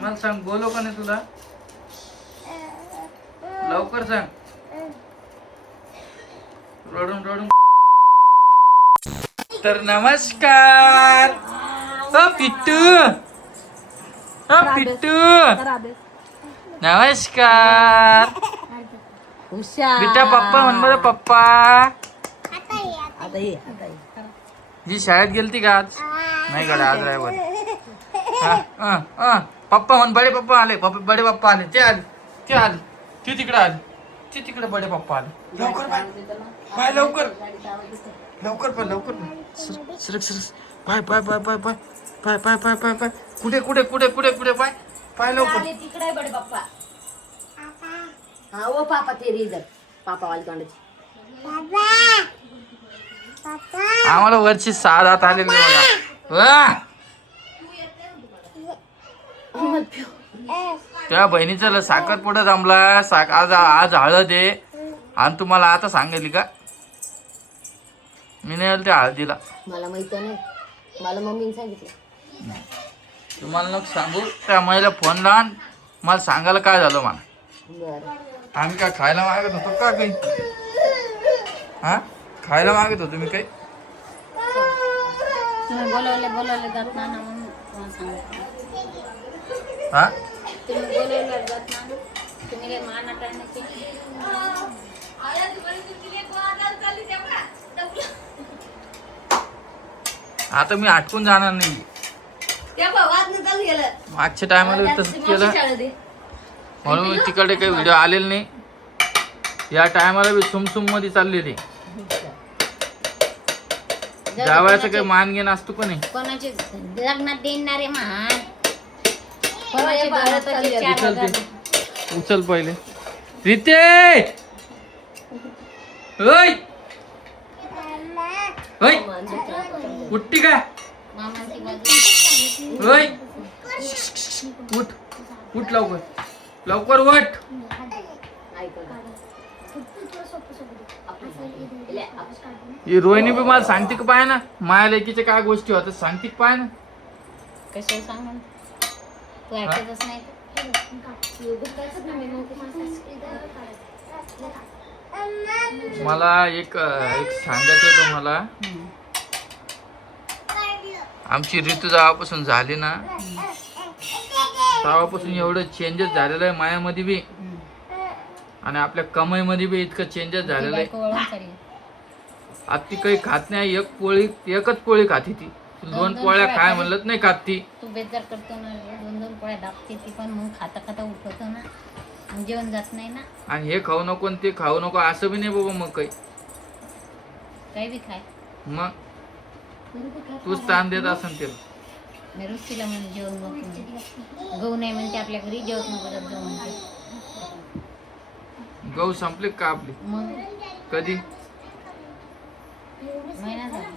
मला सांग बोलो का नाही तुला लवकर सांग रडून रडून तर नमस्कार पिट्टू पिट्टू नमस्कार बेटा पप्पा म्हण बरं पप्पा जी शाळेत गेलती का आज नाही गाडी आज ड्रायव्हर पप्पा म्हण बडे पप्पा आले बडे पप्पा आले ते आले ते तिकडे आले ते तिकडे बडे पप्पा आले लवकर बाय लवकर लवकर पाय लवकर सरक सरक पाय पाय पाय पाय पाय पाय पाय पाय पाय पाय कुठे कुठे कुठे कुठे कुठे पाय पाय लवकर तिकडे बडे पप्पा हाँ वो पापा तेरी इधर पापा वाली तोंडाची आम्हाला वरची 6 दात आलेली बघा त्या बहिणीचा साखरपुडा जमला आज हळद आहे आणि तुम्हाला आता सांगितली का मी नाही आलो त्या हळदीला मला माहित नाही मला मम्मीने सांगितलं तुम्हाला नको सांगू त्या महिला फोन लावून मला सांगायला काय झालं मला बरं आम्ही काय खायला मागत होतो का काही हा खायला मागत होतो मी काही तुम्ही बोलवले जात ना म्हणून तुम्हाला सांगितलं हा तुम्ही बोलवले जात ना तुम्ही लय मान टाळण्याची आता मी आटकून जाणार नाही मागच्या टायमाला तसंच केलं म्हणून मी तिकडे काही व्हिडिओ आलेले नाही या टायमाला मी सुमसुम मध्ये चाललेली जावायचं काही मान घेणं असतो का नाही कोणाचे लग्नात देणारे महान उचल पहिले रिते ओय ओय उठती का ओय उठ उठ लवकर लवकर उठ ही रोहिणी बी मला सांगते का पाय ना माया लेकीच्या काय गोष्टी होतात सांगते का पाय ना कशाला सांग तू ऐकतच नाही मला एक सांगायचं आहे तुम्हाला आमची ऋतू जेव्हापासून झाली ना तेव्हापासून एवढं चेंजेस झालेलं आहे मायामध्ये बी आणि आपल्या कमाईमध्ये बी इतकं चेंजेस झालेलं आहे आता ती काही खात नाही एकच पोळी खाती ती 2 पोळ्या काय म्हणलंच नाही खात ती तू बेजार करतो ना 2 पोळ्या दाबते ती पण मग खाता खाता उठवतो ना जेवण जात नाही ना आणि हे खाऊ नको आणि ते खाऊ नको असं बी नाही बाबा मग काही बी खाय मग तूच ताण देत असेल तिला मी रोज तिला म्हणजे जेवण नको गहू नाही म्हणते आपल्या घरी जेवत नको जात जाऊ म्हणते गहू संपले का आपली मग कधी महिना झाला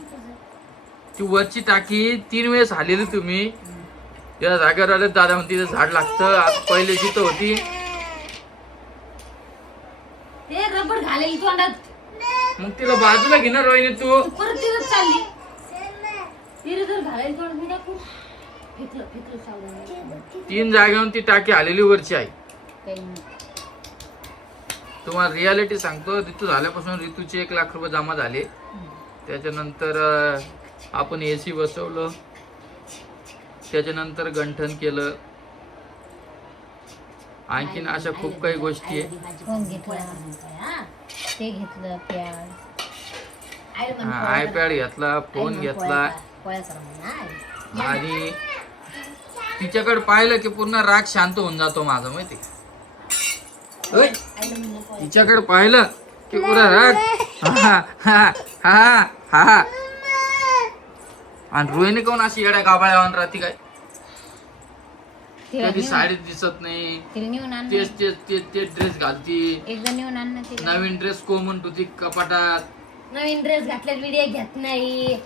ती वरची टाकी 3 वेळेस हालेली तुम्ही या जागेवर आले दादा म्हणते तिथं झाड लागतं आज पहिले जिथं होती ते रबर घालेली तोंडात मग तिला बाजूला घेणार रोहिणी तू परत तिथं चालली तिथे जर घालायला तोंड मी टाकू फिकलं सावधान 3 जागेवरून ती टाकी आलेली वरची आहे काही नाही तुम्हाला रियालिटी सांगतो ऋतू झाल्यापासून ऋतूचे 1 लाख रुपये जमा झाले त्याच्यानंतर आपण AC बसवलं त्याच्यानंतर गंठन केलं आणखीन अशा खूप काही गोष्टी आहे फोन घेतला ते घेतलं आयपॅड घेतला फोन घेतला आणि तिच्याकडे पाहिलं की पूर्ण राग शांत होऊन जातो माझा माहिती तिच्याकडे पाहिलं की पुरा राग हा हा हा हा आणि रोहिणी कोण अशी येड्या गाबाळ्यावर राहते काय कधी साडी दिसत नाही तेच तेच तेच तेच ड्रेस घालती एकदा नेऊन आण ना तिला नवीन ड्रेस कोमून होती कपाटात नवीन ड्रेस घातल्यात व्हिडिओ घेत नाही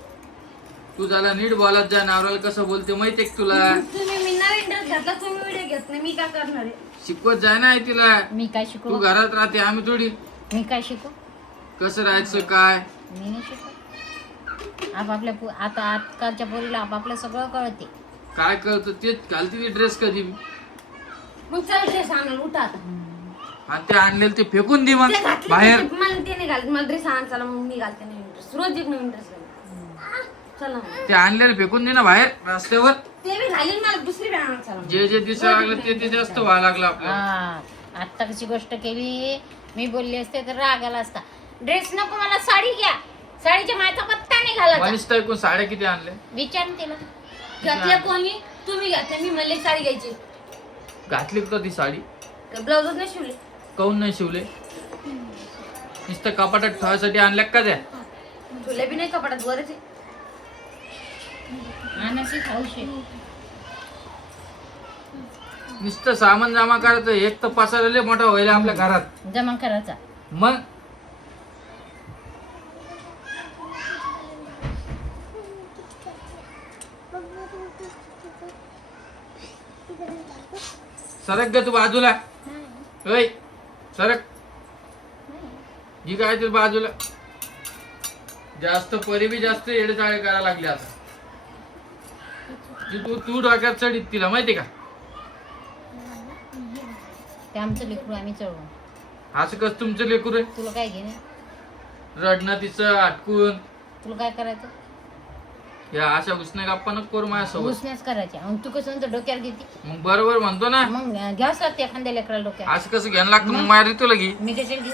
तू झाला नीट बोलत जा नवऱ्याला कसं बोलते माहितीये का तुला तुम्ही मी नवीन ड्रेस घातला तुम्ही व्हिडिओ घेत नाही मी काय करणार आहे शिकवत जाय ना तिला मी काय शिकू तू घरात राहते आम्ही थोडी मी काय शिकू कसं राहायचं काय मी नाही शिकू आता आजकालच्या पोरीला आपापलं सगळं कळते काय कळतं तेच घालते ती ड्रेस कधी मग चल ड्रेस आणून उठा आता. आणि ते आणलेलं ते फेकून दे मग ते घातले बाहेर. ते मला ते नाही घालत, मला ड्रेस आण चला, मग मी घालते नवीन ड्रेस, रोज एक नवीन ड्रेस चला मग. ते आणलेलं फेकून दे ना बाहेर रस्त्यावर. ते बी घालीन, मला दुसरी बी आणून चला मग. जे दिसायला लागलं ते जास्त व्हायला लागलं आपल्याला. हा आत्ता कशी गोष्ट केली, मी बोलली असते तर राग आला असता. ड्रेस नको मला, साडी घ्या. साडीच्या मायचा पत्ता नाही घालायचा. मनीष ताई कोण साड्या किती आणल्या? विचार तिला. घातल्या कोणी? तुम्ही घातल्या, मी म्हणले साडी घ्यायची. घातली का ती साडी? ब्लाउजच नाही शिवले. काऊन नाही शिवले? नुसतं कपाटात ठेवायसाठी आणल्या का त्या? शिवले बी नाही कपाटात, वरच आहे. अनाची खाऊशे. नुसतं सामान जमा करायचं, एक तर पसारा लय मोठा व्हायला आपल्या घरात. जमा करायचा. मग सरक ग तू बाजूला. ओय सरक. ही काय तू बाजूला. जास्त परी बी जास्त येडेचाळे करायला लागली आता. तू डोक्यात चढीत तिला माहिती का? ते आमचं लेकरू आम्ही चढवू. असं कस तुमचं लेकरू आहे? तुला काय घेणे? रडणं तिचं अटकून. तुला काय करायचं? या अशा घुसण्या गप्पा नको करू माझ्यासोबत. घुसण्याच करायच्या. मग तू कसं म्हणतो डोक्यावर घेते? मग बरोबर म्हणतो ना. मग घ्यावंच लागते एखाद्या लेकराला डोक्यावर. असं कसं घ्यायला लागतं? मग मारी तुला घे. मी कशाला घेऊ?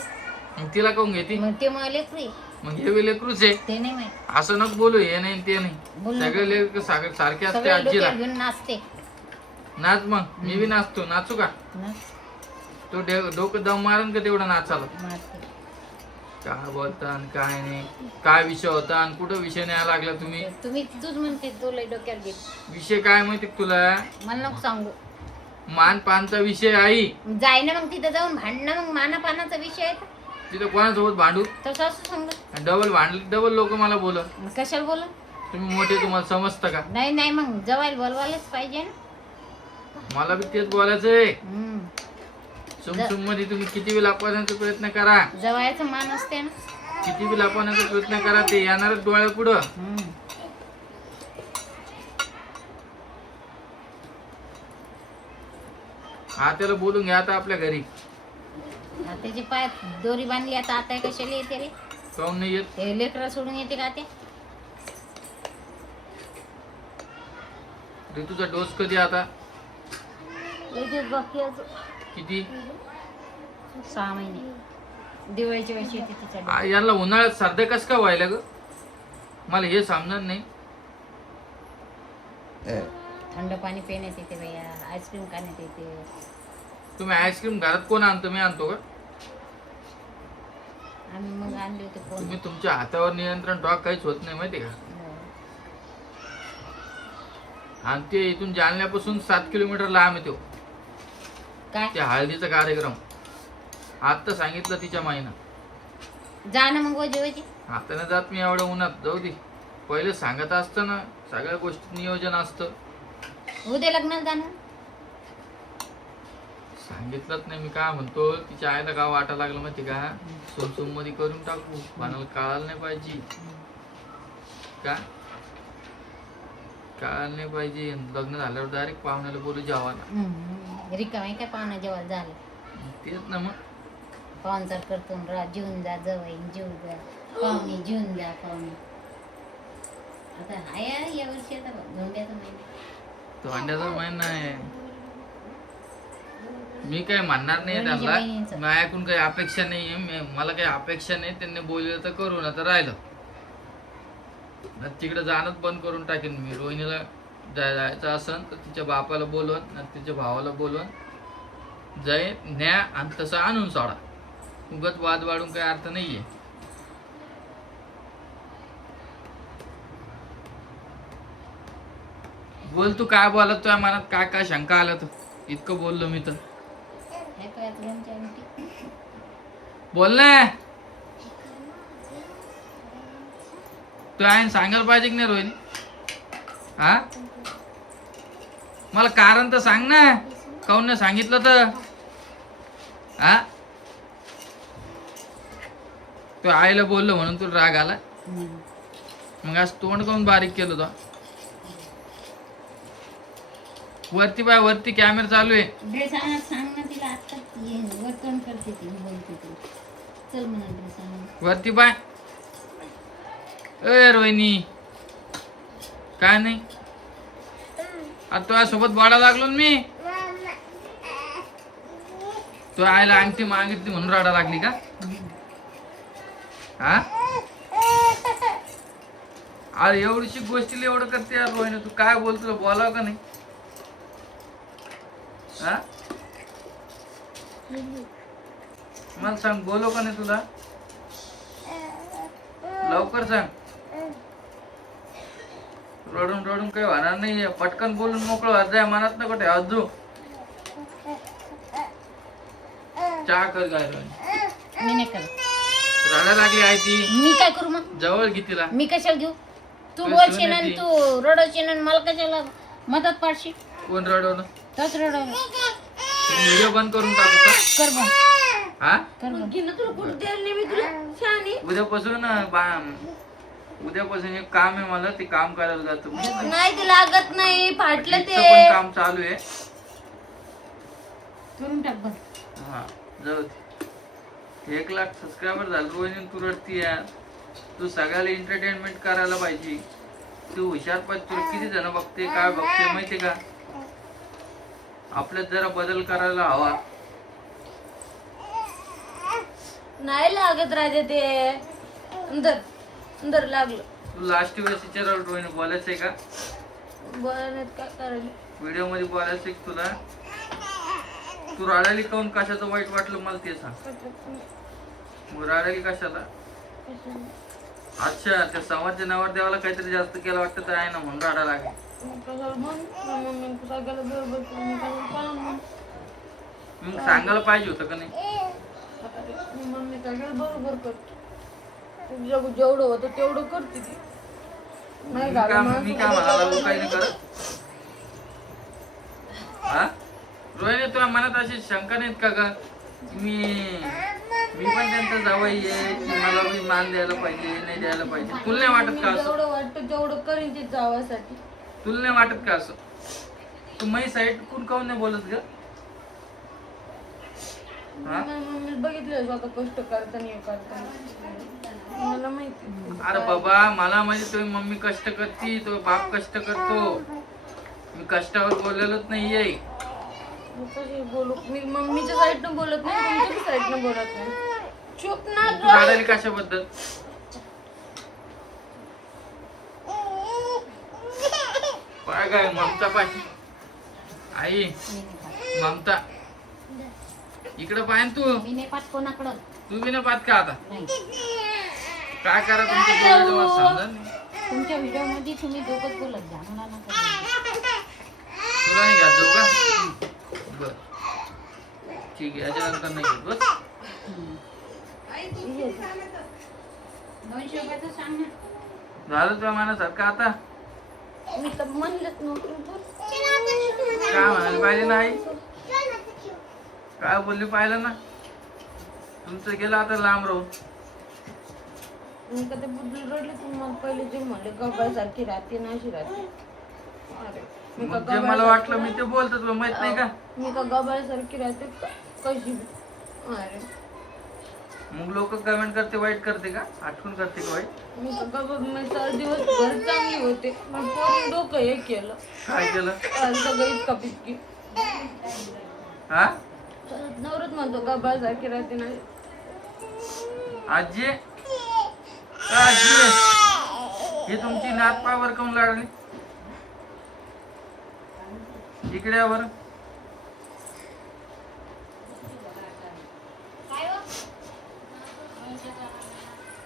मग तिला काऊन घेते? मग ते मला लेकरू आहे. मग हे बी लेकरूच आहे. ते नाही माहित. असं नको बोलू, हे नाही ते नाही. बोल नको. सगळे लेकर सारखे असते सगळे आजीला. डोक्यावर घेऊन नाचते. नाच मग. मी बी नाचतो. नाचू का? नाच. तो डोकं दम मारण का तेवढा नाचाला? मारते. काय बोलता आणि काय नाही, काय विषय होता आणि कुठं विषय न्यायला लागला तुम्ही? तुम्ही तूच म्हणते तुला डोक्यावर घेत. विषय काय माहिती का तुला? मला नको सांगू. मानपानचा विषय आई. जाय ना मग तिथं जाऊन भांडणं. मग मानापानाचा विषय आहे का? तिथं कोणासोबत भांडू? तसं असं सांगू. डबल भांडले डबल लोक मला बोल. कशाला बोल? तुम्ही मोठे, तुम्हाला समजतं का? नाही नाही, मग जवायला बोलवायलाच पाहिजे ना. मला बी तेच बोलायचंय. हम्म. सुम मध्ये तुम्ही किती बी लपवण्याचा प्रयत्न करा, जवायचं मान असते ना. किती बी लपवण्याचा प्रयत्न करा, ते येणारच डोळ्या पुढं. हम्म. हा त्याला बोलून घ्या आता आपल्या घरी. त्याचे पाय दोरी बांधली आता. आता कशाला येते रे? काऊन नाही येत? ते लेकरा सोडून येते का ते? ऋतूचा डोस कधी आता? बाकी किती? 6 महिने. दिवाळीच्या वेळेस येते तिचा. यांना उन्हाळ्यात सर्दी कस का व्हायला ग? मला हे समजणार नाही. थंड पाणी पिण्यात येते भैया. आईस्क्रीम खाण्यात येते. तुम्ही आईस्क्रीम घरात कोण आणतो? मी आणतो का? आम्ही मग आणले होते कोण. तुम्ही तुमच्या हातावर नियंत्रण ठेवा, काहीच होत नाही माहिती का? आणि ते इथून जालन्यापासून 7 किलोमीटर लांब येतो. काय त्या हळदीचा कार्यक्रम आता सांगितलं तिच्या माईनं. जा ना मग जेवायची. आता नाही जात मी एवढ्या उन्हात. जाऊ दे. पहिले सांगत असतं ना, सगळ्या गोष्टीत नियोजन असतं. उद्या लग्नाला जाणार. सांगितलंच नाही. मी काय म्हणतो, तिच्या आईला गाव वाटायला लागलं माहिती का? सोम मध्ये करून टाकू, मला कळायला नाही पाहिजे का? कळायला नाही पाहिजे. लग्न झाल्यावर डायरेक्ट पाहुण्याला बोलू जेवायला. रिकाम काय पाहुणा जेवायला झालं. तेच ना मग. पाहुणचार करतो जेवून जा. जवळ जेवून जा. पाहुणे जेवून जा. पाहुणे आता हाय या वर्षी आता धोंड्याचा महिना. तो अंड्याचा महिना आहे. मी काही म्हणणार नाही दोन्हीच्या त्यांना. बहिणींचं. माझ्याकडून काही अपेक्षा नाहीये. मला काही अपेक्षा नाही. त्यांनी बोललं तर करू, ना तर राहिलं. तिकडे जाणंच बंद करून टाकेन मी. रोहिणीला जायचं असेल तर तिच्या बापाला बोलवून, तिच्या भावाला बोलवून जाय न्या आणि तसं आणून सोडा. उगाच वाद वाढून काही अर्थ नाहीये. बोल तू काय बोलत, तुझ्या मनात काय काय शंका आल्या तर इतकं बोललो मी तर. बोल ना. तू आहे सांगायला पाहिजे की नाही रोहिणी? हा मला कारण तर सांग ना, काऊन नाही सांगितलं तर? हा तू आईला बोललो म्हणून तुला राग आला? मग आज तोंड काऊन बारीक केलं तो? वरती बाय वरती कॅमेरा चालू आहे. ड्रेस आणा सांग ना तिला आता वर्तन करते ती बोलते ती चल म्हणा ड्रेस आणा वरती बाय. ए रोहिणी काय नाही आता तुझ्या सोबत बोलायला लागलो ना मी. तू आईला अंगठी मागितली म्हणून रडा लागली का? हा अरे एवढीशी गोष्टीला एवढं करते यार रोहिणी. तू काय बोलतो बोलाव का नाही? हा मला सांग बोलव का नाही तुला? लवकर सांग. रडून रडून काही होणार नाही. पटकन बोलून मोकळं व्हायचं आहे. मनात नको ठेव अजू. चहा कर गाय रोहिणी. मी नाही करत. रडायला लागली आहे ती. मी काय करू मग? जवळ घे तिला. मी कशाला घेऊ? तू तू बोलशील सुने आणि ती. तू रडवशील आणि मला कशाला मदत पाडशील? कोण रडवलं? तोच रडवलं. व्हिडिओ बंद करून टाकू का? कर बा हा कर बा. घे ना तुला कुठं द्यायला नाही मी तुला शहाणी. उद्यापासून एक काम आहे मला. ते काम करायला जातो. नाही ते लागत नाही फाटलं इथचं ते. पण काम चालू आहे. करून टाक बा. हा जाऊ दे. 1 लाख सबस्क्रायबर झाले रोहिणी. तू रडती यार. तू सगळ्याला एंटरटेनमेंट करायला पाहिजे. तू हुशार पाहिजे. तुला किती जण बघते काय बघते माहितीये का? आपल्यात जरा बदल करायला हवा. नाही लागत राजा ते. अंदर अंदर लागलं. तू लास्ट वेळेस विचारलं रोहिणी बोलायचंय का? बोलण्यात काय करायला? व्हिडिओ मध्ये बोलायचंय का तुला? तू रडायली काऊन? कशाचं वाईट वाटलं मला ते सांग. मग रडायली कशाला? अच्छा त्या समाजच्या नावावर देवाला काहीतरी जास्त केलं वाटतं तर आहे ना म्हणून रडायला लागेल. मग सांगायला पाहिजे होतं का नाही? मम्मी सगळं बरोबर करते. जेवढं होतं तेवढं करते ती. नाही मी काय झालं म्हणाला लोक काही नाही करत? हा रोहिणी तुझ्या मनात अशी शंका नाहीत का ग? मी पण त्यांचा जावई आहे की मला मी मान द्यायला पाहिजे नाही द्यायला पाहिजे? तुला नाही वाटत का असं? जेवढं वाटतं तेवढं करीन ती जावासाठी. तुला नाही वाटत का असं? तू माझी साईड कोण काऊन नाही बोलत ग? हा? मम्मी बघितलं स्वतः कष्ट करताना हे करताना मला माहिती. अरे बाबा मला म्हणजे तुझी मम्मी कष्ट करती तो बाप कष्ट करतो. मी कष्टावर बोललेलोच नाहीये. कशी बोलू मी? मम्मीच्या साईडनं बोलत नाही तुमच्या साईडनं बोलत नाही. चुप ना तू रडायली कशाबद्दल? पाय काय ममता पाहिजे आई. ममता इकडे पाय ना तू. मी नाही पाठ कोणाकडं. तू बी नाही पाहत का आता? नाही. काय करा तुमच्या डोळ्याजवळ समजा नाही. तुमच्या व्हिडिओ मध्ये तुम्ही दोघंच बोलत जा मला नका. तुला नाही घ्या जाऊ का? बर ठीक आहे याच्यानंतर नाही घेत बस. 200 रुपयाचं सांग ना. झालं तुझ्या मनासारखं आता? मी तर म्हणलंच नव्हतं. काय म्हणायला पाहिजे नाही? काय बोलली पाहिलं ना? तुमचं गेलं आता लांब राहून. मी कधी बुद्धी रडले तुम्हाला पहिले जे म्हणले गबाळसारखी राहते ना अशी राहते. अरे मी का मग जे मला वाटलं मी ते बोलतो तुला माहित नाही का? मी का गबाळसारखी राहते कशी? अरे मग लोक कमेंट करते वाईट करते का? आठवण करते का वाईट? मी का गबाळ मी 4 दिवस घर चांगली होते पण पोरी डोकं हे केलं. काय केलं? सगळं इतका पिटकी. हा नवरच म्हणतो गबाळसारखी राहते ना. आजी आजी ही तुमची नात पायावर काऊन लागली? इकडे या बरं.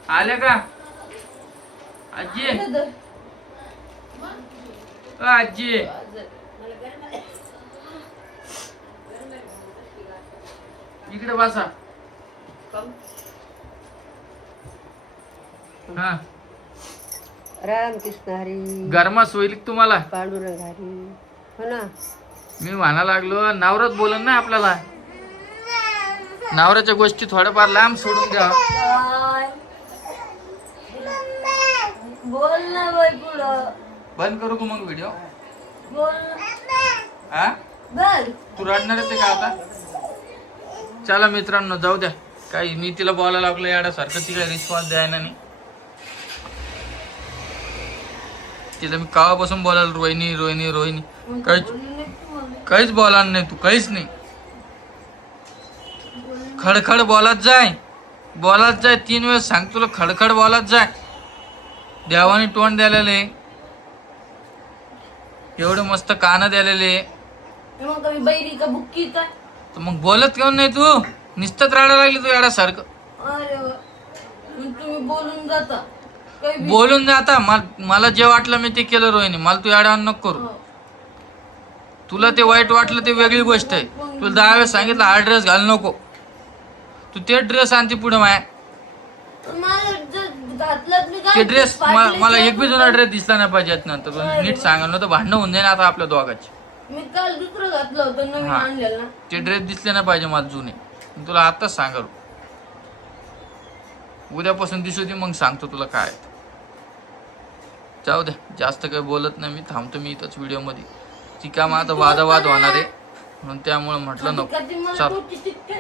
आले का आजी? आजी इकडे बसा. हा रामकृष्ण हरी गरमास होईल का तुम्हाला? पांडुरंग हरी. हो ना. मी म्हणा लागलो नवराच बोलन ना आपल्याला. नवऱ्याच्या गोष्टी थोड्याफार लांब सोडून द्या. बोल ना बाई पुढं. बंद करू का मग व्हिडिओ? बोल ना. हा बघ तू रडणारच आहे का आता? चला मित्रांनो जाऊ द्या, काही मी तिला बोलायला लागलो याड्यासारखं, ती काही रिस्पॉन्स द्यायला नाही. तिला मी कावापासून बोलायला रोहिणी रोहिणी रोहिणी, काहीच बोलायला नाही तू, काहीच नाही. खडखड बोलत जाय 3 वेळेस सांग तुला, खडखड बोलत जाय. देवाने तोंड द्यालेले, एवढे मस्त कान द्यालेले, मग कमी बैरी का बुक्की का? तर मग बोलत घेऊन नाही तू, नुसतं रडायला लागली तू याड्यासारखं. अरे वा. मग तुम्ही बोलून जाता काही बी- बोलून जाता, मला जे वाटलं मी ते केलं रोहिणी, मला तू याड्या नको करू. हो. तुला ते वाईट वाटलं ते वेगळी गोष्ट आहे. तुला 10 वेळेस सांगितलं हा ड्रेस घाल नको, तू ते ड्रेस आणते पुढे माया. मला जर घातलात मी ते काय ड्रेस फाटले मला ते एक बी जुना ड्रेस दिसला नाही पाहिजे नंतर. तुला नीट सांगा नव्हतं भांडणं होऊन जाईन आता आपल्या दोघांची. मी काल दुसरं घातलं होतं नवीन हा. आणलेलं ना. ते ड्रेस दिसले नाही पाहिजे मला जुने, मी तुला आताच सांगलो. उद्यापासून दिसू दे, मग सांगतो तुला काय. जाऊ द्या, जास्त काही बोलत नाही मी, थांबतो मी इथंच व्हिडिओमध्ये. ती का मग आता वादावाद होणार आहे म्हणून त्यामुळे म्हटलं नको. कधी मला चल तोची चिटके